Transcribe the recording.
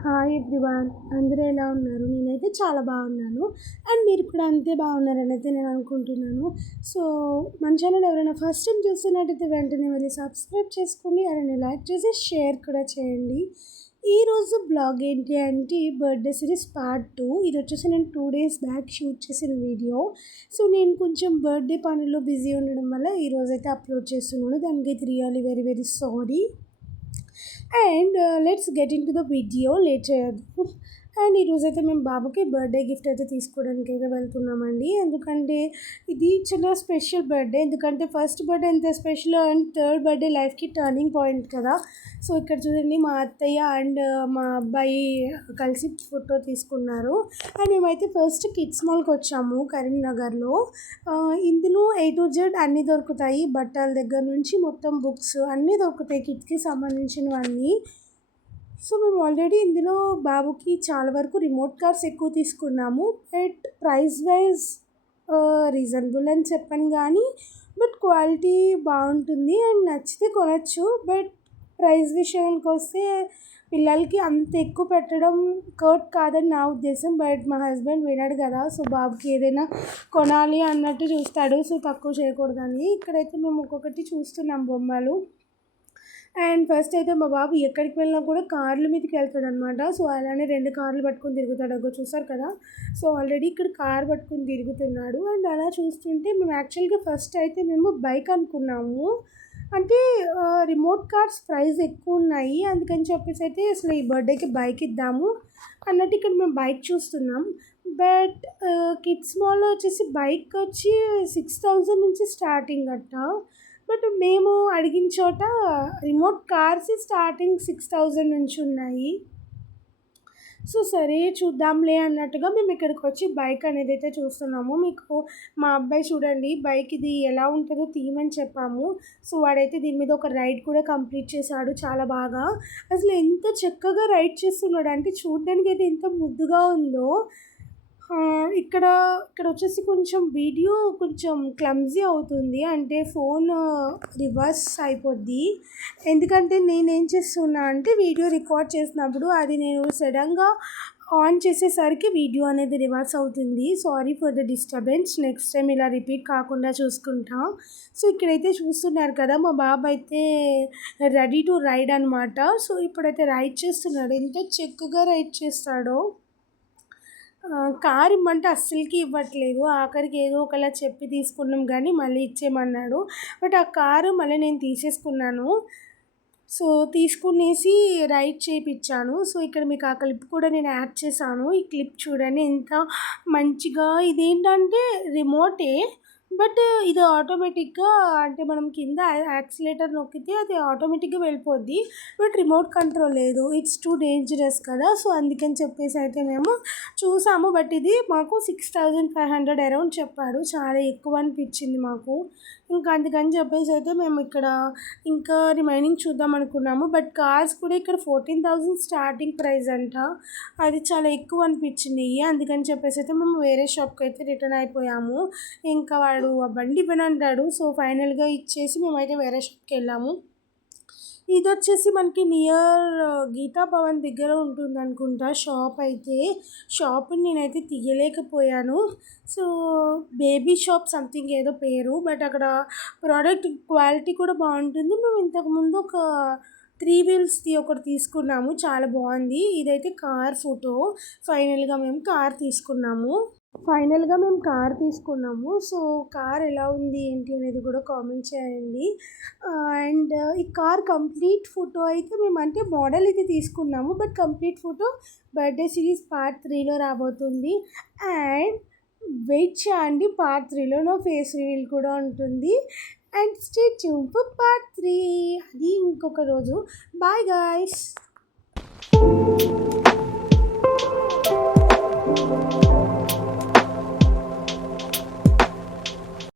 Hi everyone, అందరూ ఎలా ఉన్నారు? నేనైతే చాలా బాగున్నాను. అండ్ మీరు కూడా అంతే బాగున్నారని అయితే నేను అనుకుంటున్నాను. సో మన ఛానల్ ఎవరైనా ఫస్ట్ టైం చూస్తున్నట్టయితే వెంటనే వెళ్ళి సబ్స్క్రైబ్ చేసుకోండి, అలానే లైక్ చేసి షేర్ కూడా చేయండి. ఈరోజు బ్లాగ్ ఏంటి అంటే బర్త్డే సిరీస్ పార్ట్ 2. ఇది వచ్చేసి నేను 2 days బ్యాక్ షూట్ చేసిన వీడియో. సో నేను కొంచెం బర్త్డే పనుల్లో బిజీ ఉండడం వల్ల ఈరోజైతే అప్లోడ్ చేస్తున్నాను. దానికైతే really very very sorry. And let's get in to the video later. And ఈరోజైతే మేము బాబుకి బర్త్డే గిఫ్ట్ అయితే తీసుకోవడానికి అయితే వెళ్తున్నామండి. ఎందుకంటే ఇది చాలా స్పెషల్ బర్త్డే. ఎందుకంటే ఫస్ట్ బర్త్డే ఎంత స్పెషల్ అండ్ థర్డ్ బర్త్డే లైఫ్కి టర్నింగ్ పాయింట్ కదా. సో ఇక్కడ చూడండి, మా అత్తయ్య అండ్ మా అబ్బాయి కలిసి ఫోటో తీసుకున్నారు. అండ్ మేమైతే ఫస్ట్ కిడ్స్ మాల్కి వచ్చాము కరీంనగర్లో. ఇందులో A to Z అన్నీ దొరుకుతాయి. బట్టల దగ్గర నుంచి మొత్తం బుక్స్ అన్నీ దొరుకుతాయి కిడ్స్కి సంబంధించినవన్నీ. సో మేము ఆల్రెడీ ఇందులో బాబుకి చాలా వరకు రిమోట్ కార్స్ ఎక్కువ తీసుకున్నాము. బట్ ప్రైస్ వైజ్ రీజనబుల్ అని చెప్పాను, కానీ బట్ క్వాలిటీ బాగుంటుంది అండ్ నచ్చితే కొనచ్చు. బట్ ప్రైస్ విషయానికి వస్తే పిల్లలకి అంత ఎక్కువ పెట్టడం కరెక్ట్ కాదని నా ఉద్దేశం. బట్ మా హస్బెండ్ వినాడు కదా, సో బాబుకి ఏదైనా కొనాలి అన్నట్టు చూస్తాడు. సో తక్కువ చేయకూడదని ఇక్కడైతే మేము ఒక్కొక్కటి చూస్తున్నాం బొమ్మలు. అండ్ ఫస్ట్ అయితే మా బాబు ఎక్కడికి వెళ్ళినా కూడా కార్ల మీదకి వెళ్తాడు అనమాట. సో అలానే 2 కార్లు పట్టుకొని తిరుగుతాడు. అగ్గో చూసారు కదా. సో ఆల్రెడీ ఇక్కడ కార్ పట్టుకొని తిరుగుతున్నాడు. అండ్ అలా చూస్తుంటే మేము యాక్చువల్గా ఫస్ట్ అయితే మేము బైక్ అనుకున్నాము. అంటే రిమోట్ కార్స్ ప్రైస్ ఎక్కువ ఉన్నాయి, అందుకని చెప్పేసి అయితే అసలు ఈ బర్త్డేకి బైక్ ఇద్దాము అన్నట్టు ఇక్కడ మేము బైక్ చూస్తున్నాం. బట్ కిడ్స్ మాల్లో వచ్చేసి బైక్ వచ్చి 6,000 నుంచి స్టార్టింగ్ అట్ట. బట్ మేము అడిగిన చోట రిమోట్ కార్స్ స్టార్టింగ్ 6,000 నుంచి ఉన్నాయి. సో సరే చూద్దాంలే అన్నట్టుగా మేము ఇక్కడికి వచ్చి బైక్ అనేది అయితే చూస్తున్నాము. మీకు మా అబ్బాయి చూడండి, బైక్ ఇది ఎలా ఉంటుందో తీయమని చెప్పాము. సో వాడైతే దీని మీద ఒక రైడ్ కూడా కంప్లీట్ చేశాడు చాలా బాగా. అసలు ఎంత చక్కగా రైడ్ చేస్తున్నాడు అంటే చూడడానికి అయితే ఎంత ముద్దుగా ఉందో. ఇక్కడ ఇక్కడ వచ్చేసి కొంచెం వీడియో కొంచెం క్లమ్జీ అవుతుంది, అంటే ఫోన్ రివర్స్ అయిపోద్ది. ఎందుకంటే నేనేం చేస్తున్నా అంటే వీడియో రికార్డ్ చేసినప్పుడు అది నేను సడన్గా ఆన్ చేసేసరికి వీడియో అనేది రివర్స్ అవుతుంది. Sorry for the disturbance. Next time ఇలా రిపీట్ కాకుండా చూసుకుంటా. సో ఇక్కడైతే చూస్తున్నారు కదా, మా బాబు అయితే రెడీ టు రైడ్ అనమాట. సో ఇప్పుడైతే రైడ్ చేస్తున్నాడు. ఎంత చక్కగా రైడ్ చేస్తాడో. కార్ ఇమ్మంటే అస్సలకి ఇవ్వట్లేదు. ఆఖరికి ఏదో ఒకలా చెప్పి తీసుకున్నాం, కానీ మళ్ళీ ఇచ్చేయమన్నాడు. బట్ ఆ కారు మళ్ళీ నేను తీసేసుకున్నాను. సో తీసుకునేసి రైడ్ చేయించాను. సో ఇక్కడ మీకు ఆ క్లిప్ కూడా నేను యాడ్ చేశాను. ఈ క్లిప్ చూడండి ఎంత మంచిగా. ఇదేంటంటే రిమోటే, బట్ ఇది ఆటోమేటిక్గా, అంటే మనం కింద యాక్సిలేటర్ నొక్కితే అది ఆటోమేటిక్గా వెళ్ళిపోద్ది. బట్ రిమోట్ కంట్రోల్ లేదు. ఇట్స్ టూ డేంజరస్ కదా. సో అందుకని చెప్పేసి అయితే మేము చూసాము. బట్ ఇది మాకు 6,500 అరౌండ్ చెప్పాడు. చాలా ఎక్కువ అనిపించింది మాకు. ఇంకా అందుకని చెప్పేసి అయితే మేము ఇక్కడ ఇంకా రిమైనింగ్ చూద్దాం అనుకున్నాము. బట్ కార్స్ కూడా ఇక్కడ 14,000 స్టార్టింగ్ ప్రైస్ అంట. అది చాలా ఎక్కువ అనిపించింది. అందుకని చెప్పేసి అయితే మేము వేరే షాప్కి అయితే రిటర్న్ అయిపోయాము. ఇంకా వాడు ఆ బండి ఇవ్వనంటాడు. సో ఫైనల్గా ఇచ్చేసి మేమైతే వేరే షాప్కి వెళ్ళాము. ఇది వచ్చేసి మనకి నియర్ గీతా భవన్ దగ్గర ఉంటుంది అనుకుంటా షాప్ అయితే. షాప్ని నేనైతే తీయలేకపోయాను. సో బేబీ షాప్ సంథింగ్ ఏదో పేరు, బట్ అక్కడ ప్రోడక్ట్ క్వాలిటీ కూడా బాగుంటుంది. మేము ఇంతకుముందు ఒక 3 wheelsది ఒకటి తీసుకున్నాము, చాలా బాగుంది. ఇదైతే కార్ ఫోటో. ఫైనల్గా మేము కార్ తీసుకున్నాము. సో కార్ ఎలా ఉంది ఏంటి అనేది కూడా కామెంట్ చేయండి. అండ్ ఈ కార్ కంప్లీట్ ఫోటో అయితే మేము, అంటే మోడల్ ఇది తీసుకున్నాము, but complete photo birthday series part 3లో రాబోతుంది. అండ్ వెయిట్ చేయండి, పార్ట్ 3లో నా ఫేస్ రివీల్ కూడా ఉంటుంది. And stay tune for part 3. అది ఇంకొక రోజు. Bye guys.